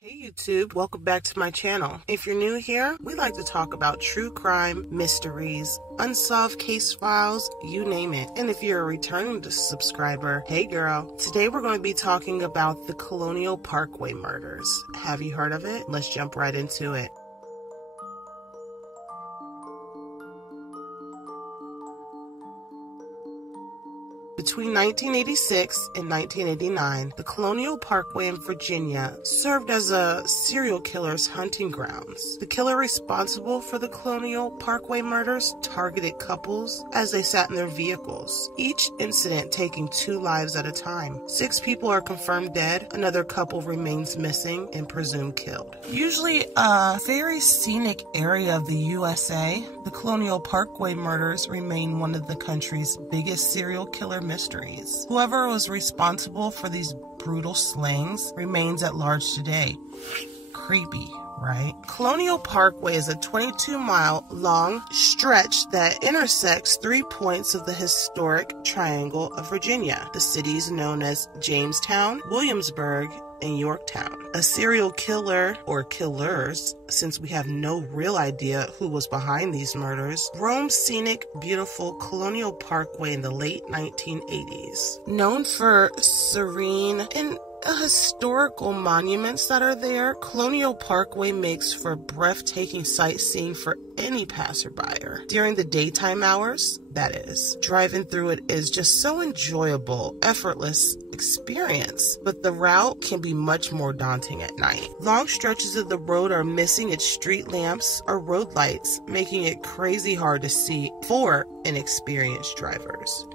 Hey YouTube, welcome back to my channel. If you're new here, we like to talk about true crime, mysteries, unsolved case files, you name it. And if you're a returning subscriber, hey girl. Today we're going to be talking about the Colonial Parkway Murders. Have you heard of it? Let's jump right into it. Between 1986 and 1989, the Colonial Parkway in Virginia served as a serial killer's hunting grounds. The killer responsible for the Colonial Parkway murders targeted couples as they sat in their vehicles, each incident taking 2 lives at a time. 6 people are confirmed dead, another couple remains missing and presumed killed. Usually a very scenic area of the USA, the Colonial Parkway murders remain one of the country's biggest serial killer mysteries. Whoever was responsible for these brutal slayings remains at large today. Creepy, right? Colonial Parkway is a 22-mile long stretch that intersects 3 points of the historic Triangle of Virginia, the cities known as Jamestown, Williamsburg, and Yorktown. A serial killer, or killers, since we have no real idea who was behind these murders, roamed scenic, beautiful Colonial Parkway in the late 1980s. Known for serene and historical monuments that are there, Colonial Parkway makes for breathtaking sightseeing for any passerby. During the daytime hours, that is. Driving through it is just so enjoyable, effortless experience, but the route can be much more daunting at night. Long stretches of the road are missing its street lamps or road lights, making it crazy hard to see for inexperienced drivers.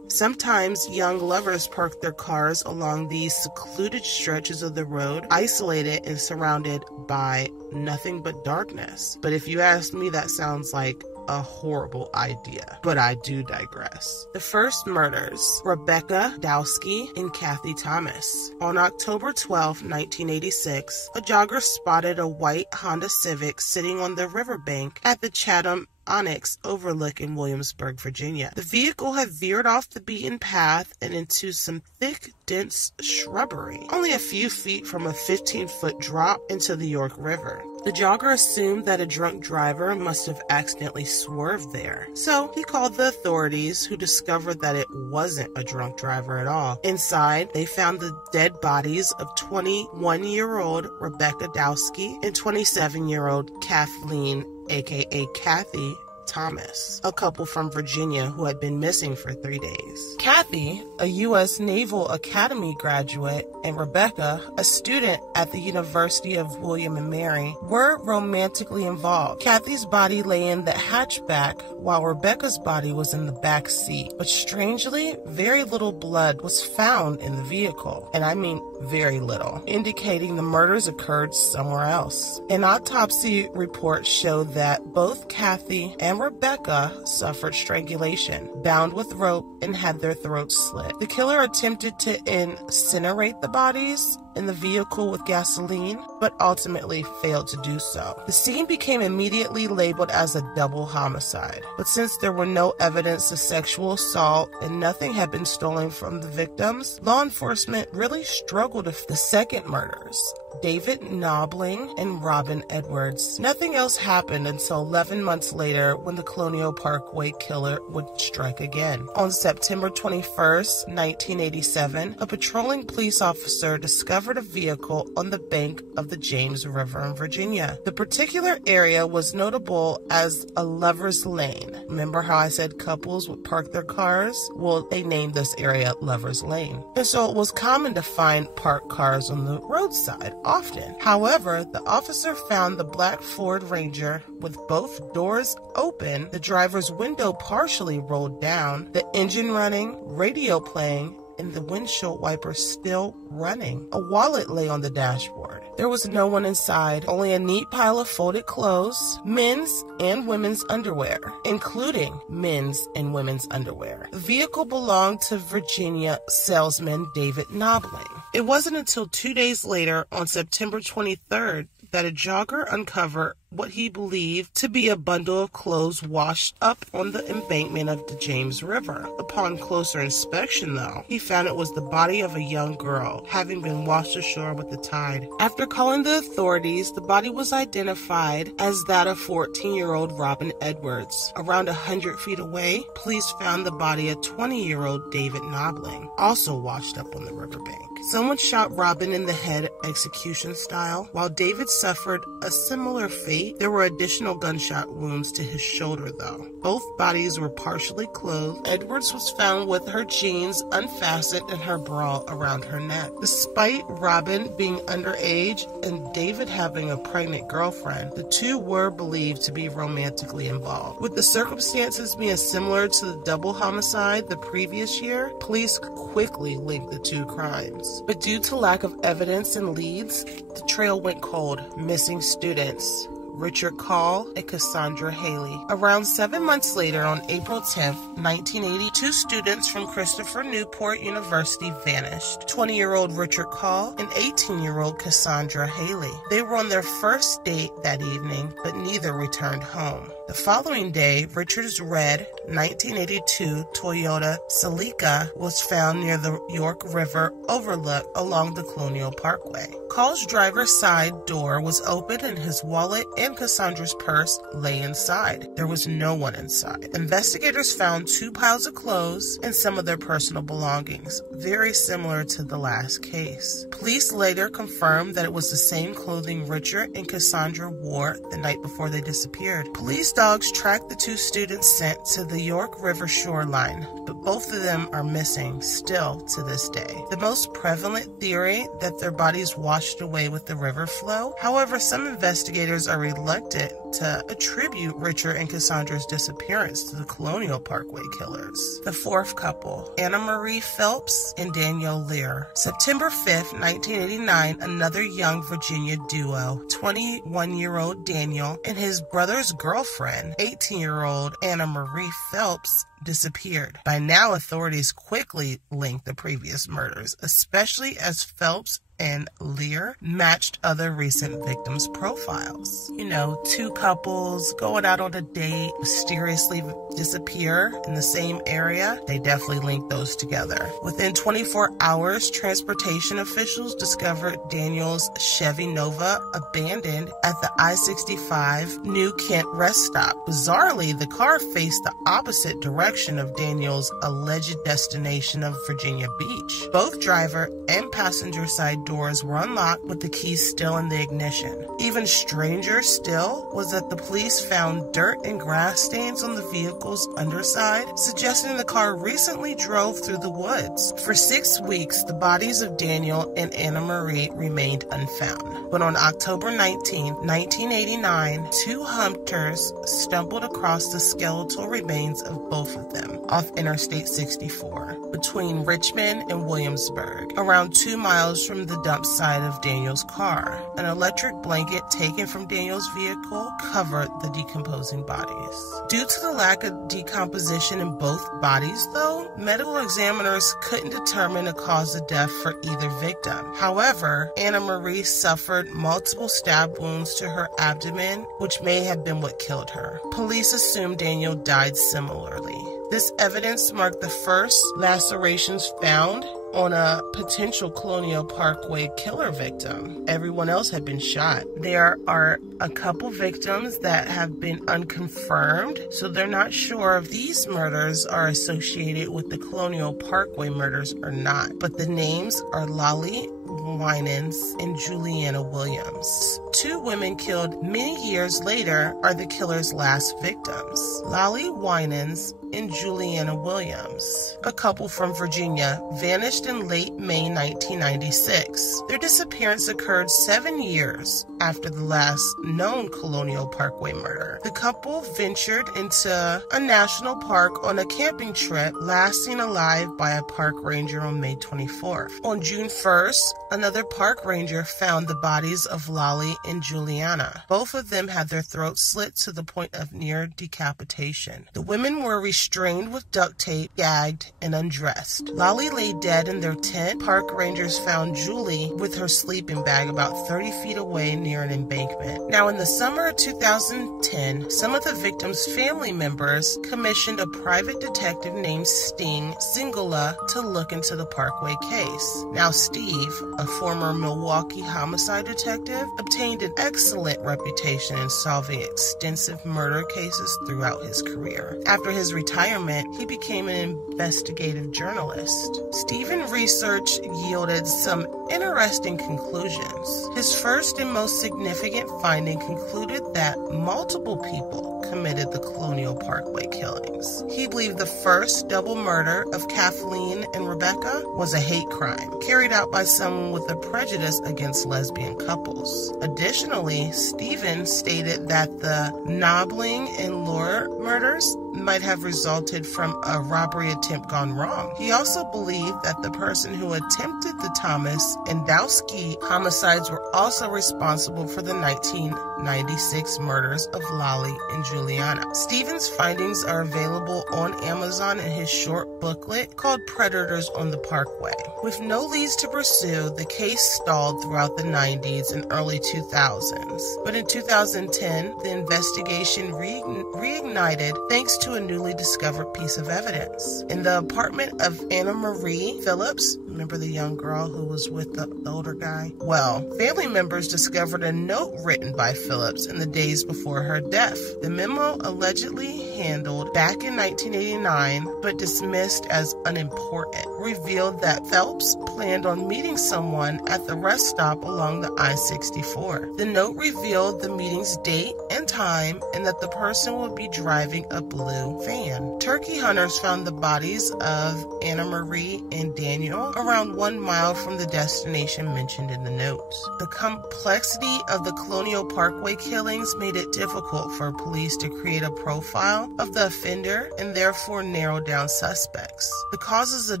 Sometimes young lovers park their cars along these secluded stretches of the road, isolated and surrounded by nothing but darkness. But if you ask me, that sounds like a horrible idea, but I do digress. The first murders, Rebecca Dowsky and Kathy Thomas. On October 12, 1986, a jogger spotted a white Honda Civic sitting on the riverbank at the Chatham Onyx overlook in Williamsburg, Virginia. The vehicle had veered off the beaten path and into some thick, dense shrubbery, only a few feet from a 15-foot drop into the York River. The jogger assumed that a drunk driver must have accidentally swerved there, so he called the authorities, who discovered that it wasn't a drunk driver at all. Inside, they found the dead bodies of 21-year-old Rebecca Dowsky and 27-year-old Kathleen, aka Kathy Thomas, a couple from Virginia who had been missing for 3 days. Kathy, a U.S. Naval Academy graduate, and Rebecca, a student at the University of William and Mary, were romantically involved. Kathy's body lay in the hatchback, while Rebecca's body was in the back seat. But strangely, very little blood was found in the vehicle, and I mean very little, indicating the murders occurred somewhere else. An autopsy report showed that both Kathy and Rebecca suffered strangulation, bound with rope, and had their throats slit. The killer attempted to incinerate the bodies in the vehicle with gasoline, but ultimately failed to do so. The scene became immediately labeled as a double homicide, but since there were no evidence of sexual assault and nothing had been stolen from the victims, law enforcement really struggled with the second murders, David Knobling and Robin Edwards. Nothing else happened until 11 months later, when the Colonial Parkway killer would strike again. On September 21st, 1987, a patrolling police officer discovered a vehicle on the bank of the James River in Virginia. The particular area was notable as a lover's lane. Remember how I said couples would park their cars? Well, they named this area Lover's Lane. And so it was common to find parked cars on the roadside often. However, the officer found the black Ford Ranger with both doors open, the driver's window partially rolled down, the engine running, radio playing, and the windshield wiper still running. A wallet lay on the dashboard. There was no one inside, only a neat pile of folded clothes, men's and women's underwear, including men's and women's underwear. The vehicle belonged to Virginia salesman David Knobling. It wasn't until 2 days later, on September 23rd, that a jogger uncovered what he believed to be a bundle of clothes washed up on the embankment of the James River. Upon closer inspection, though, he found it was the body of a young girl, having been washed ashore with the tide. After calling the authorities, the body was identified as that of 14-year-old Robin Edwards. Around 100 feet away, police found the body of 20-year-old David Nobling, also washed up on the riverbank. Someone shot Robin in the head execution style. While David suffered a similar fate, there were additional gunshot wounds to his shoulder, though. Both bodies were partially clothed. Edwards was found with her jeans unfastened and her bra around her neck. Despite Robin being underage and David having a pregnant girlfriend, the two were believed to be romantically involved. With the circumstances being similar to the double homicide the previous year, police quickly linked the two crimes. But due to lack of evidence and leads, the trail went cold. Missing students: Richard Call and Cassandra Haley. Around 7 months later, on April 10th, 1980, two students from Christopher Newport University vanished. 20-year-old Richard Call and 18-year-old Cassandra Haley. They were on their first date that evening, but neither returned home. The following day, Richard's red 1982 Toyota Celica was found near the York River overlook along the Colonial Parkway. Call's driver's side door was open and his wallet and Cassandra's purse lay inside. There was no one inside. Investigators found 2 piles of clothes and some of their personal belongings, very similar to the last case. Police later confirmed that it was the same clothing Richard and Cassandra wore the night before they disappeared. Police dogs tracked the 2 students sent to the York River shoreline, but both of them are missing still to this day. The most prevalent theory that their bodies washed away with the river flow. However, some investigators are reluctant to attribute Richard and Cassandra's disappearance to the Colonial Parkway killers. The fourth couple, Anna Marie Phelps and Danielle Lear. September 5th, 1989, another young Virginia duo, 21-year-old Daniel and his brother's girlfriend, 18-year-old Anna Marie Phelps, disappeared. By now, authorities quickly linked the previous murders, especially as Phelps and Lear matched other recent victims' profiles. 2 couples going out on a date, mysteriously disappear in the same area. They definitely linked those together. Within 24 hours, transportation officials discovered Daniel's Chevy Nova abandoned at the I-65 New Kent rest stop. Bizarrely, the car faced the opposite direction of Daniel's alleged destination of Virginia Beach. Both driver and passenger side doors were unlocked with the keys still in the ignition. Even stranger still was that the police found dirt and grass stains on the vehicle's underside, suggesting the car recently drove through the woods. For 6 weeks, the bodies of Daniel and Anna Marie remained unfound. But on October 19, 1989, 2 hunters stumbled across the skeletal remains of both of them off Interstate 64 between Richmond and Williamsburg, around 2 miles from the dump site of Daniel's car. An electric blanket taken from Daniel's vehicle covered the decomposing bodies. Due to the lack of decomposition in both bodies, though, medical examiners couldn't determine a cause of death for either victim. However, Anna Marie suffered multiple stab wounds to her abdomen, which may have been what killed her. Police assumed Daniel died similarly. This evidence marked the first lacerations found on a potential Colonial Parkway killer victim. Everyone else had been shot. There are a couple victims that have been unconfirmed, so they're not sure if these murders are associated with the Colonial Parkway murders or not. But the names are Lolly Winans and Juliana Williams. 2 women killed many years later are the killer's last victims. Lolly Winans and Juliana Williams, a couple from Virginia, vanished in late May 1996. Their disappearance occurred 7 years after the last known Colonial Parkway murder. The couple ventured into a national park on a camping trip, last seen alive by a park ranger on May 24th. On June 1st, another park ranger found the bodies of Lolly and Juliana. Both of them had their throats slit to the point of near decapitation. The women were restrained with duct tape, gagged, and undressed. Lolly lay dead in their tent. Park rangers found Julie with her sleeping bag about 30 feet away near an embankment. Now, in the summer of 2010, some of the victims' family members commissioned a private detective named Sting Singula to look into the Parkway case. Now, Steve, a former Milwaukee homicide detective, obtained an excellent reputation in solving extensive murder cases throughout his career. After his retirement, he became an investigative journalist. Stephen's research yielded some interesting conclusions. His first and most significant finding concluded that multiple people committed the Colonial Parkway killings. He believed the first double murder of Kathleen and Rebecca was a hate crime carried out by someone with a prejudice against lesbian couples. Additionally, Stephen stated that the Nobbling and Laura murders might have resulted from a robbery attempt gone wrong. He also believed that the person who attempted the Thomas and Dowsky homicides were also responsible for the 1996 murders of Lolly and Juliana. Stephen's findings are available on Amazon in his short booklet called Predators on the Parkway. With no leads to pursue, the case stalled throughout the 90s and early 2000s. But in 2010, the investigation reignited thanks to a newly discovered piece of evidence. In the apartment of Anna Marie Phillips, remember the young girl who was with the older guy? Well, family members discovered a note written by Phillips in the days before her death. The memo, allegedly handled back in 1989 but dismissed as unimportant, revealed that Phelps planned on meeting someone at the rest stop along the I-64. The note revealed the meeting's date and time and that the person would be driving a blue van. Turkey hunters found the bodies of Anna Marie and Daniel around 1 mile from the destination mentioned in the notes. The complexity of the Colonial Parkway killings made it difficult for police to create a profile of the offender and therefore narrow down suspects. The causes of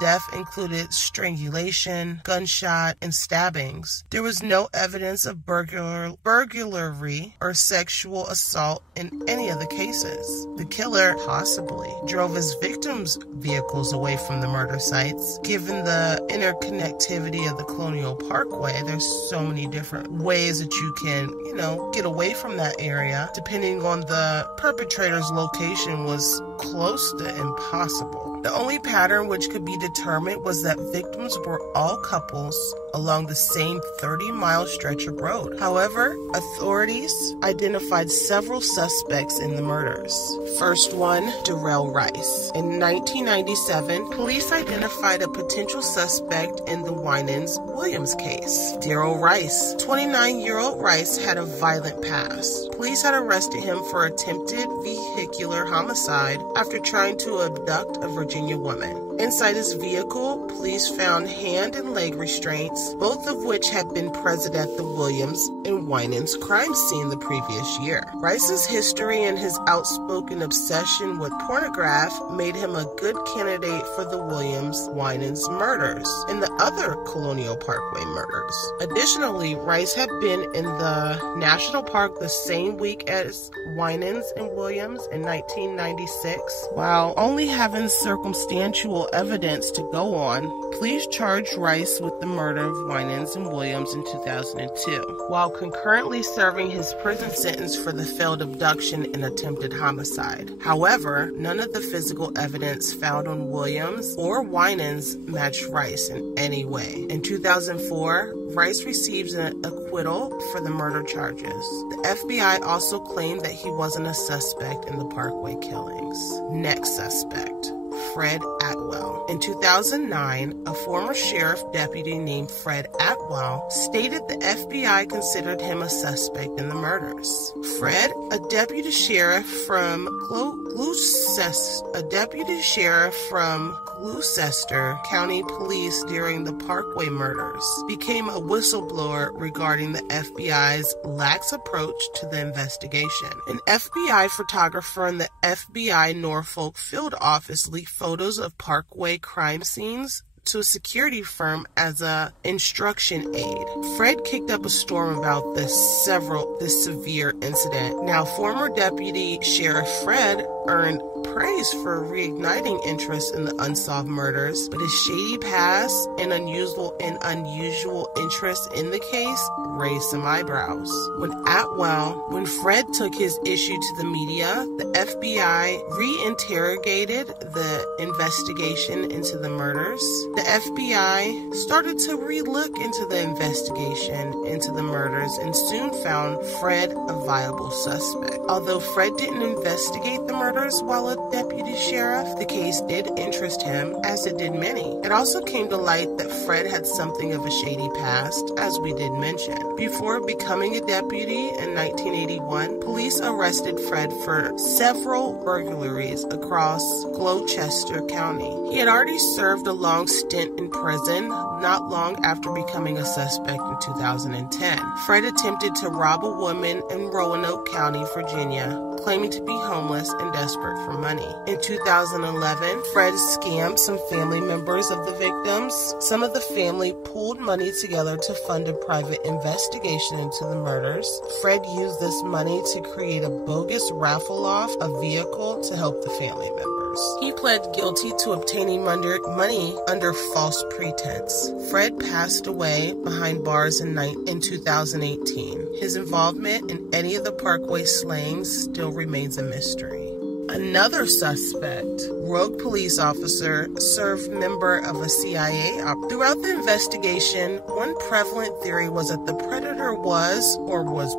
death included strangulation, gunshot, and stabbings. There was no evidence of burglary or sexual assault in any of the cases. The killer possibly drove his victims' vehicles away from the murder sites. Given the interconnectivity of the Colonial Parkway, there's so many different ways that you can, get away from that area. Depending on the perpetrator's location was close to impossible. The only pattern which could be determined was that victims were all couples along the same 30-mile stretch of road. However, authorities identified several suspects in the murders. First one, Darrell Rice. In 1997, police identified a potential suspect in the Winans-Williams case. Darrell Rice. 29-year-old Rice had a violent past. Police had arrested him for attempted vehicular homicide after trying to abduct a Virginia woman. Inside his vehicle, police found hand and leg restraints, both of which had been present at the Williams and Winans crime scene the previous year. Rice's history and his outspoken obsession with pornography made him a good candidate for the Williams-Winans murders and the other Colonial Parkway murders. Additionally, Rice had been in the national park the same week as Winans and Williams in 1996. While only having circumstantial evidence to go on, police charged Rice with the murder of Winans and Williams in 2002, while concurrently serving his prison sentence for the failed abduction and attempted homicide. However, none of the physical evidence found on Williams or Winans matched Rice in any way. In 2004, Rice received an acquittal for the murder charges. The FBI also claimed that he wasn't a suspect in the Parkway killings. Next suspect, Fred Atwell. In 2009, a former sheriff deputy named Fred Atwell stated the FBI considered him a suspect in the murders. Fred, a deputy sheriff from Gloucester County Police during the Parkway murders, became a whistleblower regarding the FBI's lax approach to the investigation. An FBI photographer in the FBI Norfolk field office leaked photos of Parkway crime scenes to a security firm as a instruction aide. Fred kicked up a storm about this severe incident. Now, former Deputy Sheriff Fred earned praise for reigniting interest in the unsolved murders, but his shady past and unusual interest in the case raised some eyebrows. When Fred took his issue to the media, the FBI reinterrogated the investigation into the murders. The FBI started to relook into the investigation into the murders and soon found Fred a viable suspect. Although Fred didn't investigate the murders while a deputy sheriff, the case did interest him, as it did many. It also came to light that Fred had something of a shady past, as we did mention. Before becoming a deputy in 1981, police arrested Fred for several burglaries across Gloucester County. He had already served a long stint in prison not long after becoming a suspect in 2010. Fred attempted to rob a woman in Roanoke County, Virginia, claiming to be homeless and desperate for money. In 2011, Fred scammed some family members of the victims. Some of the family pooled money together to fund a private investigation into the murders. Fred used this money to create a bogus raffle-off a vehicle to help the family members. He pled guilty to obtaining money under false pretense. Fred passed away behind bars in 2018. His involvement in any of the Parkway slayings still remains a mystery. Another suspect, rogue police officer, served member of a CIA op. Throughout the investigation, one prevalent theory was that the predator was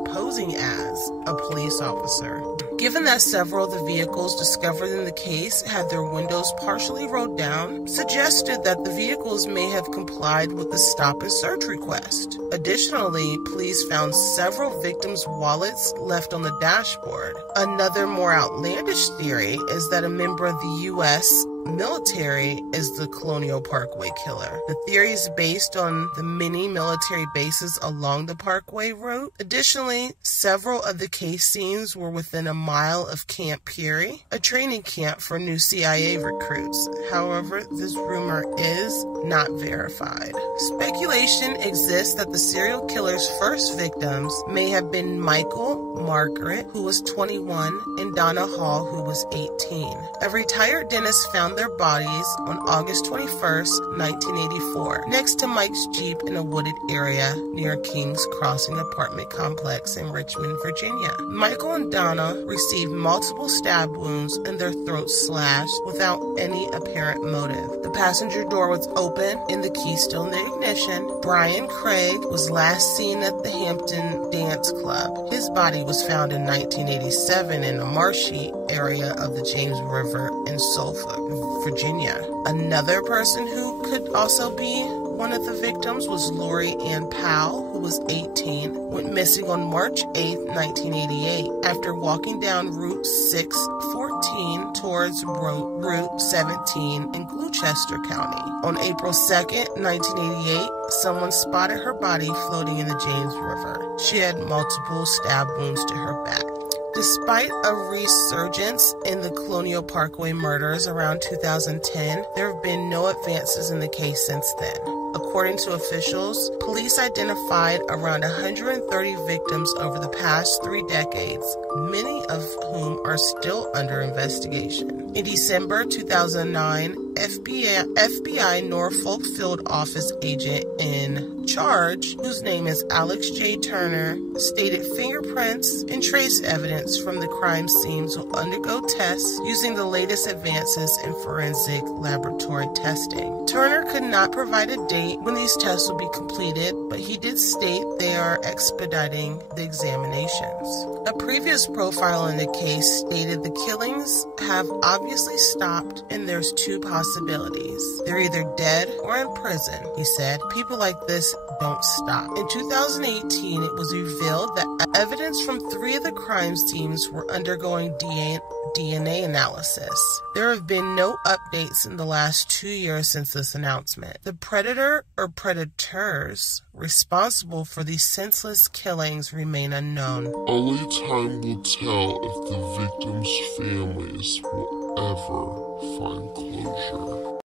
posing as a police officer. Given that several of the vehicles discovered in the case had their windows partially rolled down, suggested that the vehicles may have complied with the stop and search request. Additionally, police found several victims' wallets left on the dashboard. Another more outlandish theory is that a member of the U.S. military is the Colonial Parkway killer. The theory is based on the many military bases along the Parkway route. Additionally, several of the case scenes were within a mile of Camp Peary, a training camp for new CIA recruits. However, this rumor is not verified. Speculation exists that the serial killer's first victims may have been Michael Margaret, who was 21, and Donna Hall, who was 18. A retired dentist found their bodies on August 21st, 1984, next to Mike's Jeep in a wooded area near King's Crossing apartment complex in Richmond, Virginia. Michael and Donna received multiple stab wounds and their throats slashed without any apparent motive. The passenger door was open and the key still in the ignition. Brian Craig was last seen at the Hampton Dance Club. His body was found in 1987 in a marshy area of the James River in Suffolk, Virginia. Another person who could also be one of the victims was Lori Ann Powell, who was 18, went missing on March 8, 1988, after walking down Route 614 towards Route 17 in Gloucester County. On April 2, 1988, someone spotted her body floating in the James River. She had multiple stab wounds to her back. Despite a resurgence in the Colonial Parkway murders around 2010, there have been no advances in the case since then. According to officials, police identified around 130 victims over the past 3 decades, many of whom are still under investigation. In December 2009, FBI Norfolk Field Office agent in charge, whose name is Alex J. Turner, stated fingerprints and trace evidence from the crime scenes will undergo tests using the latest advances in forensic laboratory testing. Turner could not provide a date when these tests will be completed, but he did state they are expediting the examinations. A previous profile in the case stated the killings have obviously stopped and there's 2 possibilities. They're either dead or in prison, he said. People like this don't stop. In 2018, it was revealed that evidence from 3 of the crime scenes were undergoing DNA analysis. There have been no updates in the last 2 years since this announcement. The predator or predators responsible for these senseless killings remain unknown. Only time will tell if the victims' families will ever find closure.